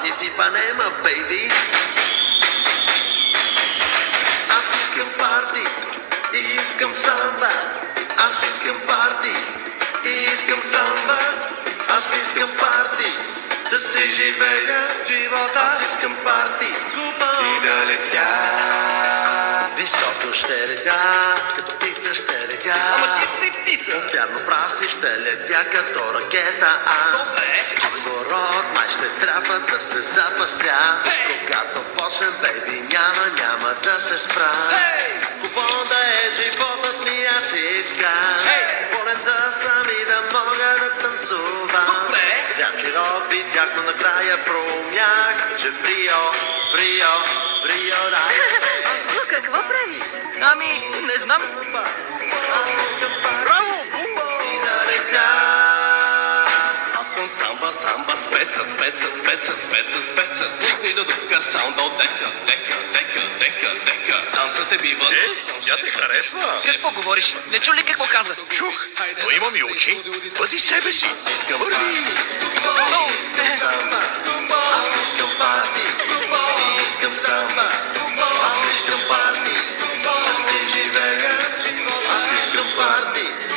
парти в Ипанема, бейби. Аз искам парти и искам самба. Аз искам парти и искам самба. Аз искам парти да се живея живота. Аз искам парти и да летя. Високо ще летя, като птица ще летя. Ама ти си птица. Вярно прав си, ще летя като ракета аз. Кислород, май ще трябва да се запася. Когато почнем, бейби, няма да се спра. Хубаво да е животът ми, аз искам. Волен да съм и да мога да танцувам. Свят широк видях, но накрая проумях, че Брио, да. Какво правиш? Ами, не знам. Браво! Аз съм самба, спецът. И до дука саундъл, дека. Танцът е бива. Тя те харесва. Какво говориш? Не чу ли какво каза? Чух, но имам и очи. Бъди себе си. Върви. Аз искам парти, искам самба. Аз искам парти, да се живея. Аз искам парти.